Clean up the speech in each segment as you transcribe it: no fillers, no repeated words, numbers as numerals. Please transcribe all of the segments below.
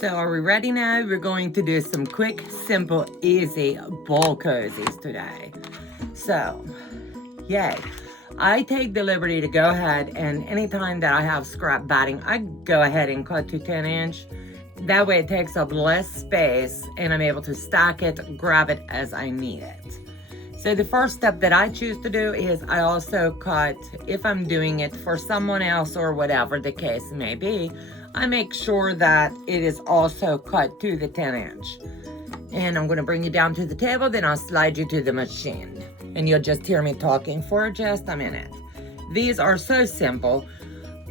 So are we ready now? We're going to do some quick, simple, easy bowl cozies today. So, yay. I take the liberty to go ahead and anytime that I have scrap batting, I go ahead and cut to 10-inch. That way it takes up less space and I'm able to stack it, grab it as I need it. So the first step that I choose to do is I also cut, if I'm doing it for someone else or whatever the case may be, I make sure that it is also cut to the 10-inch. And I'm gonna bring you down to the table, then I'll slide you to the machine. And you'll just hear me talking for just a minute. These are so simple.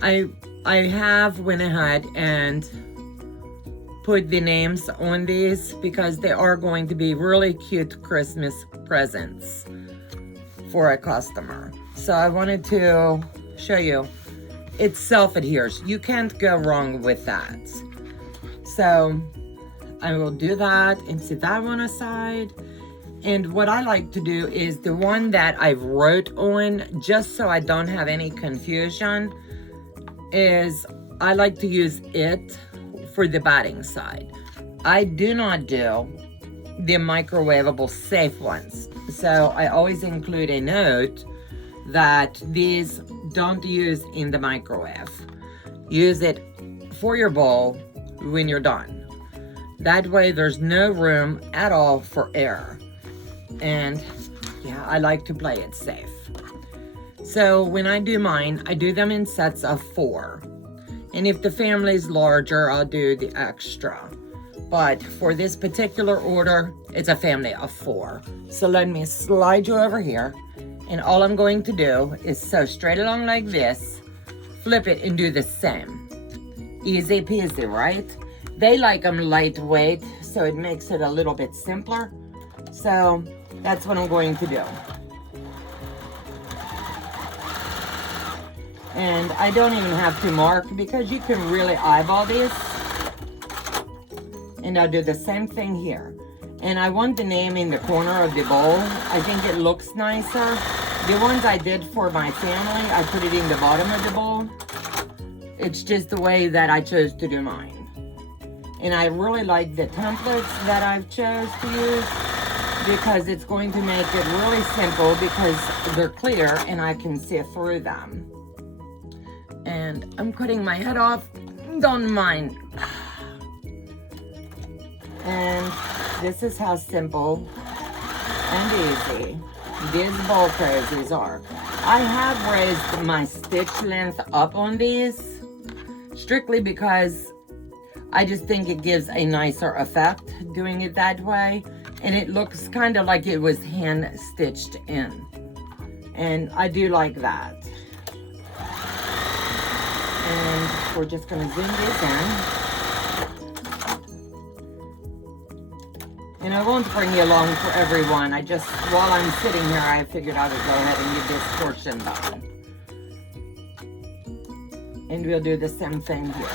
I have went ahead and put the names on these because they are going to be really cute Christmas presents for a customer. So I wanted to show you. It self-adheres. You can't go wrong with that. So I will do that and set that one aside. And what I like to do is the one that I wrote on, just so I don't have any confusion, is I like to use it for the batting side. I do not do the microwavable safe ones. So I always include a note that these don't use in the microwave. Use it for your bowl when you're done. That way there's no room at all for error. And yeah, I like to play it safe. So when I do mine, I do them in sets of 4. And if the family's larger, I'll do the extra. But for this particular order, it's a family of 4. So let me slide you over here. And all I'm going to do is sew straight along like this, flip it and do the same. Easy peasy, right? They like them lightweight, so it makes it a little bit simpler. So that's what I'm going to do. And I don't even have to mark because you can really eyeball these. And I'll do the same thing here. And I want the name in the corner of the bowl. I think it looks nicer. The ones I did for my family, I put it in the bottom of the bowl. It's just the way that I chose to do mine. And I really like the templates that I've chose to use because it's going to make it really simple because they're clear and I can see through them. And I'm cutting my head off, don't mind. And this is how simple and easy these bowl cozies are. I have raised my stitch length up on these strictly because I just think it gives a nicer effect doing it that way. And it looks kind of like it was hand stitched in. And I do like that. And we're just gonna zoom these in. And I won't bring you along for everyone. I just, while I'm sitting here, I figured I would go ahead and get this portion done. And we'll do the same thing here.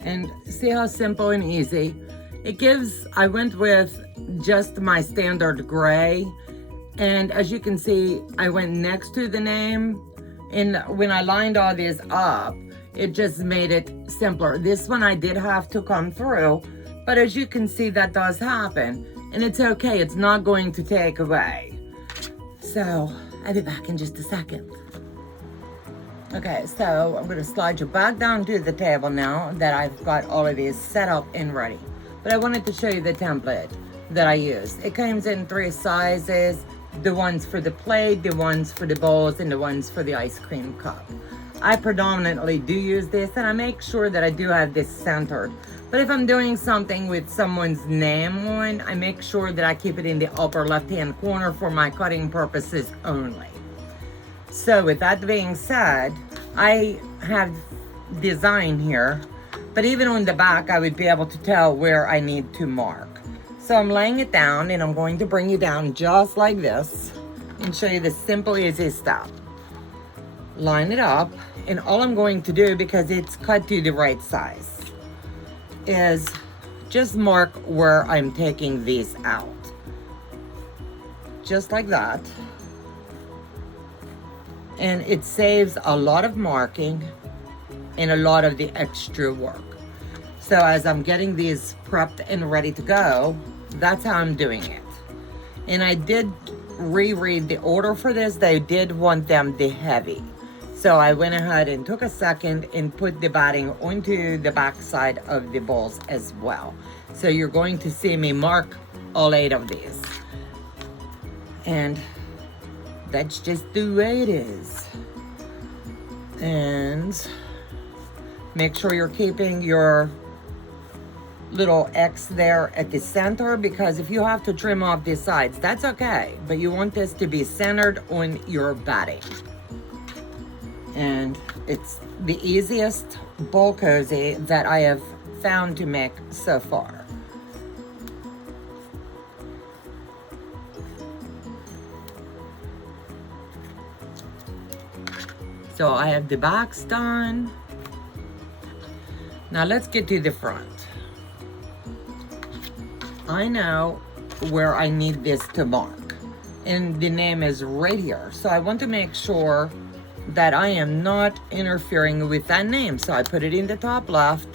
And see how simple and easy. It gives, I went with just my standard gray. And as you can see, I went next to the name. And when I lined all these up, it just made it simpler. This one I did have to come through, but as you can see, that does happen. And it's okay, it's not going to take away. So I'll be back in just a second. Okay, so I'm gonna slide you back down to the table now that I've got all of these set up and ready. But I wanted to show you the template that I used. It comes in 3 sizes, the ones for the plate, the ones for the bowls, and the ones for the ice cream cup. I predominantly do use this, and I make sure that I do have this centered. But if I'm doing something with someone's name on, I make sure that I keep it in the upper left-hand corner for my cutting purposes only. So with that being said, I have design here, but even on the back, I would be able to tell where I need to mark. So I'm laying it down and I'm going to bring you down just like this and show you the simple, easy step. Line it up, and all I'm going to do, because it's cut to the right size, is just mark where I'm taking these out. Just like that. And it saves a lot of marking and a lot of the extra work. So as I'm getting these prepped and ready to go, that's how I'm doing it. And I did reread the order for this. They did want them the heavy. So I went ahead and took a second and put the batting onto the back side of the bowls as well. So you're going to see me mark all 8 of these. And that's just the way it is. And make sure you're keeping your little X there at the center, because if you have to trim off the sides, that's okay. But you want this to be centered on your batting. And it's the easiest bowl cozy that I have found to make so far. So I have the backs done. Now let's get to the front. I know where I need this to mark, and the name is right here. So I want to make sure that I am not interfering with that name. So I put it in the top left,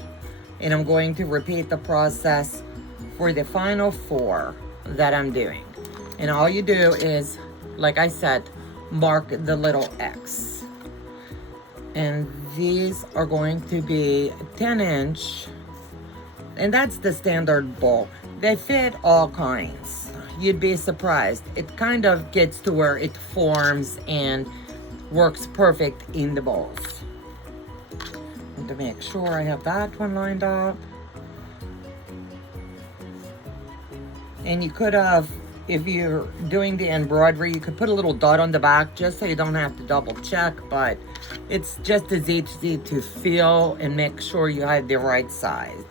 and I'm going to repeat the process for the final 4 that I'm doing. And all you do is, like I said, mark the little X. And these are going to be 10-inch, and that's the standard bowl. They fit all kinds. You'd be surprised. It kind of gets to where it forms and works perfect in the bowls. And to make sure I have that one lined up. And you could have, if you're doing the embroidery, you could put a little dot on the back just so you don't have to double check, but it's just as easy to feel and make sure you have the right size.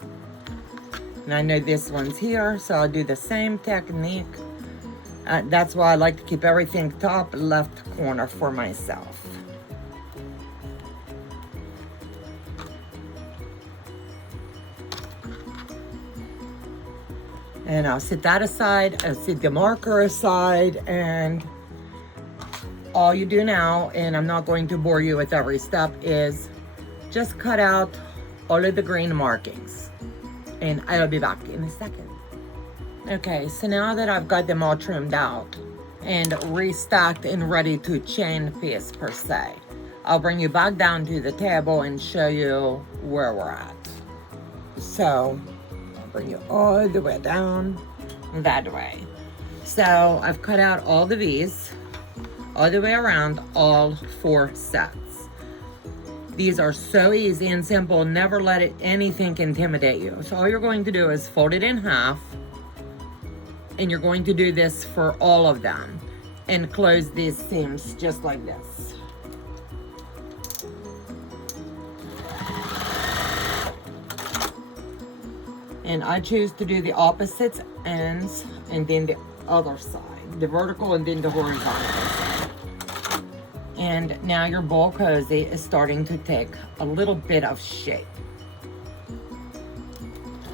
And I know this one's here, so I'll do the same technique. That's why I like to keep everything top left corner for myself. And I'll set that aside, I'll set the marker aside, and all you do now, and I'm not going to bore you with every step, is just cut out all of the green markings. And I'll be back in a second. Okay, so now that I've got them all trimmed out and restacked and ready to chain piece per se, I'll bring you back down to the table and show you where we're at. So I'll bring you all the way down that way. So I've cut out all the V's all the way around, all 4 sets. These are so easy and simple. Never let anything intimidate you. So all you're going to do is fold it in half, and you're going to do this for all of them and close these seams just like this. And I choose to do the opposite ends and then the other side, the vertical and then the horizontal side. And now your bowl cozy is starting to take a little bit of shape.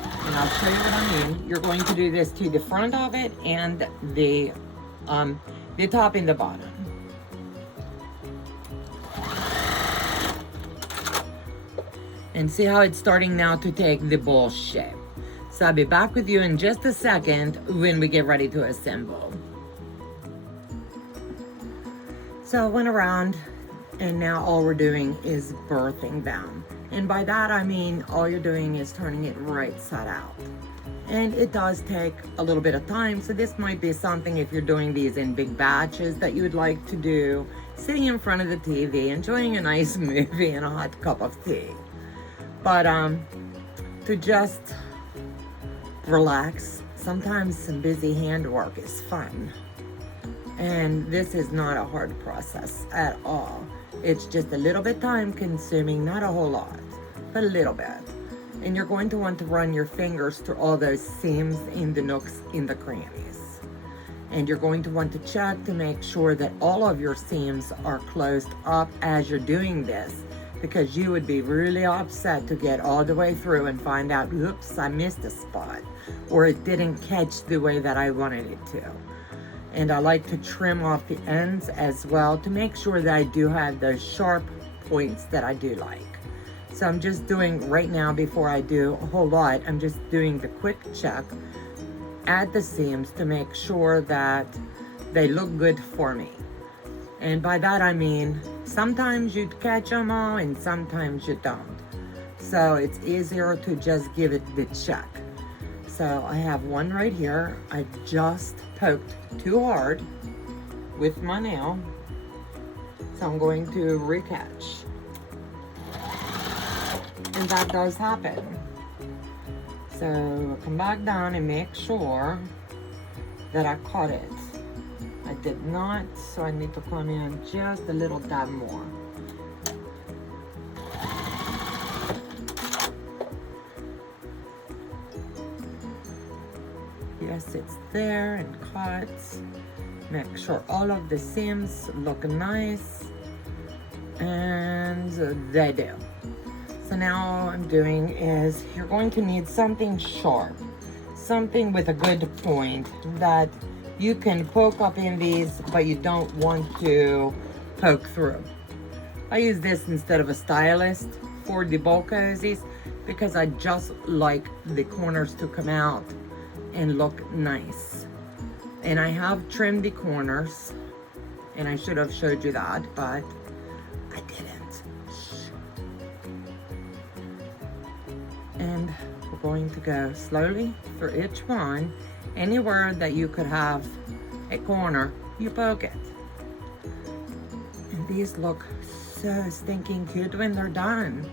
And I'll show you what I mean. You're going to do this to the front of it and the top and the bottom. And see how it's starting now to take the bowl shape. So I'll be back with you in just a second when we get ready to assemble. So I went around, and now all we're doing is birthing them. And by that I mean all you're doing is turning it right side out. And it does take a little bit of time, so this might be something, if you're doing these in big batches, that you would like to do sitting in front of the TV, enjoying a nice movie and a hot cup of tea. But to just relax, sometimes some busy handwork is fun. And this is not a hard process at all. It's just a little bit time consuming, not a whole lot, but a little bit. And you're going to want to run your fingers through all those seams in the nooks, in the crannies. And you're going to want to check to make sure that all of your seams are closed up as you're doing this, because you would be really upset to get all the way through and find out, oops, I missed a spot, or it didn't catch the way that I wanted it to. And I like to trim off the ends as well to make sure that I do have those sharp points that I do like. So I'm just doing right now, before I do a whole lot, I'm just doing the quick check at the seams to make sure that they look good for me. And by that I mean, sometimes you catch them all and sometimes you don't. So it's easier to just give it the check. So I have one right here. I just poked too hard with my nail. So I'm going to recatch. And that does happen. So come back down and make sure that I caught it. I did not, so I need to come in just a little dab more. Yes, it's there and caught. Make sure all of the seams look nice, and they do. So now all I'm doing is, you're going to need something sharp, something with a good point that you can poke up in these, but you don't want to poke through. I use this instead of a stylist for the Bowl Cozies because I just like the corners to come out and look nice. And I have trimmed the corners, and I should have showed you that, but I didn't. And we're going to go slowly through each one. Anywhere that you could have a corner, you poke it. And these look so stinking cute when they're done.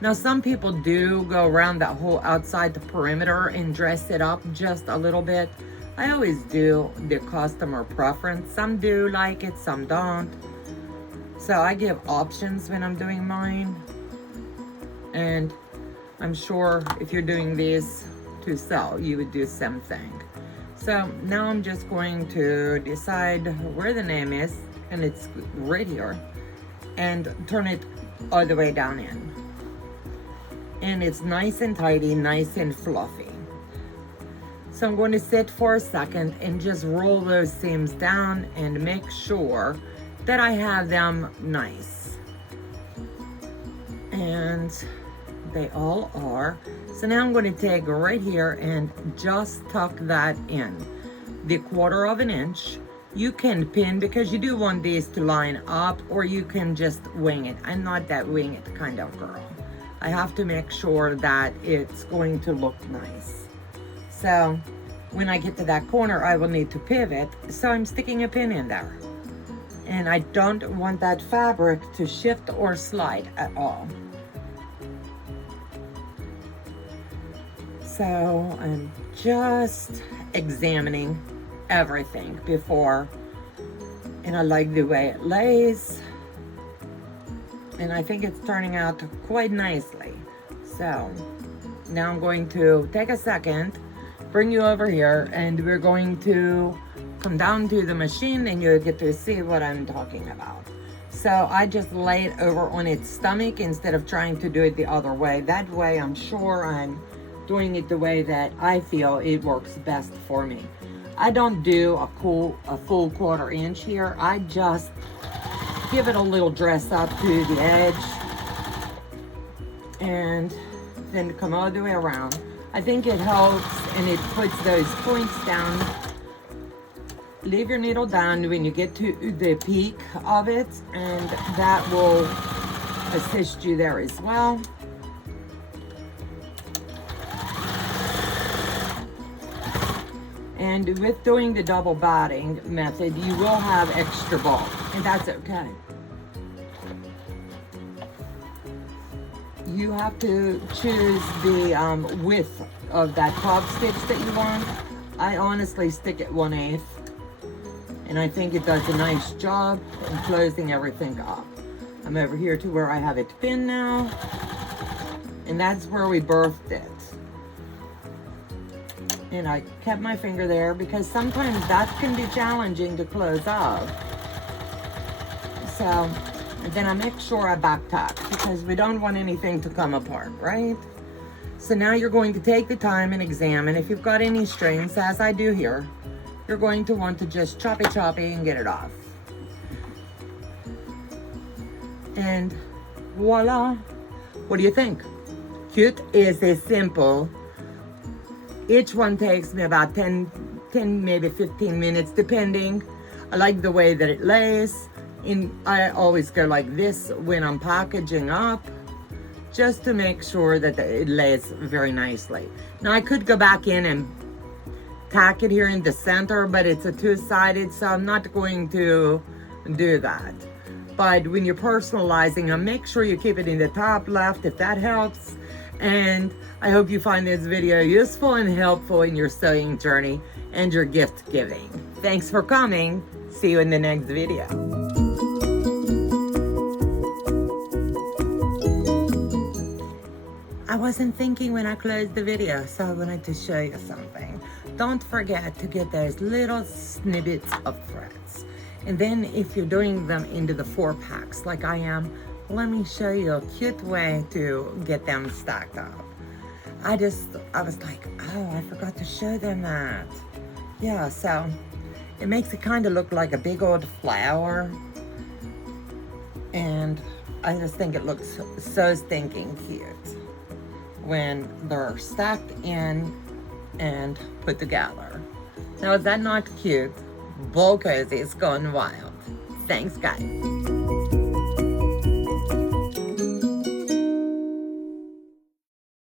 Now some people do go around that whole outside the perimeter and dress it up just a little bit. I always do the customer preference. Some do like it, some don't. So I give options when I'm doing mine. And I'm sure if you're doing these to sell, you would do the same thing. So now I'm just going to decide where the name is, and it's right here, and turn it all the way down in. And it's nice and tidy, nice and fluffy. So I'm going to sit for a second and just roll those seams down and make sure that I have them nice. And they all are. So now I'm going to take right here and just tuck that in the 1/4 of an inch. You can pin, because you do want these to line up, or you can just wing it. I'm not that wing it kind of girl. I have to make sure that it's going to look nice. So when I get to that corner, I will need to pivot. So I'm sticking a pin in there. And I don't want that fabric to shift or slide at all. So I'm just examining everything before, and I like the way it lays, and I think it's turning out quite nicely. So now I'm going to take a second, bring you over here, and we're going to come down to the machine and you'll get to see what I'm talking about. So I just lay it over on its stomach instead of trying to do it the other way. That way I'm sure I'm doing it the way that I feel it works best for me. I don't do a full 1/4 inch here. I just give it a little dress up to the edge and then come all the way around. I think it helps and it puts those points down. Leave your needle down when you get to the peak of it, and that will assist you there as well. And with doing the double batting method, you will have extra bulk, and that's okay. You have to choose the width of that top stitch that you want. I honestly stick at 1/8, and I think it does a nice job in closing everything up. I'm over here to where I have it pinned now, and that's where we birthed it. And I kept my finger there because sometimes that can be challenging to close up. So And then I make sure I back tack because we don't want anything to come apart, right? So now you're going to take the time and examine if you've got any strings, as I do here. You're going to want to just choppy and get it off. And voila. What do you think? Cute is a simple. Each one takes me about 10 maybe 15 minutes depending. I like the way that it lays. I always go like this when I'm packaging up, just to make sure that it lays very nicely. Now I could go back in and tack it here in the center, but it's a two-sided, so I'm not going to do that. But when you're personalizing them, make sure you keep it in the top left if that helps. And I hope you find this video useful and helpful in your sewing journey and your gift giving. Thanks for coming. See you in the next video. I wasn't thinking when I closed the video, so I wanted to show you something. Don't forget to get those little snippets of threads. And then if you're doing them into the 4-packs like I am, let me show you a cute way to get them stacked up. I was like, oh, I forgot to show them that. Yeah, so it makes it kind of look like a big old flower. And I just think it looks so stinking cute when they're stacked in and put together. Now, is that not cute? Bowl Cozies gone wild. Thanks, guys.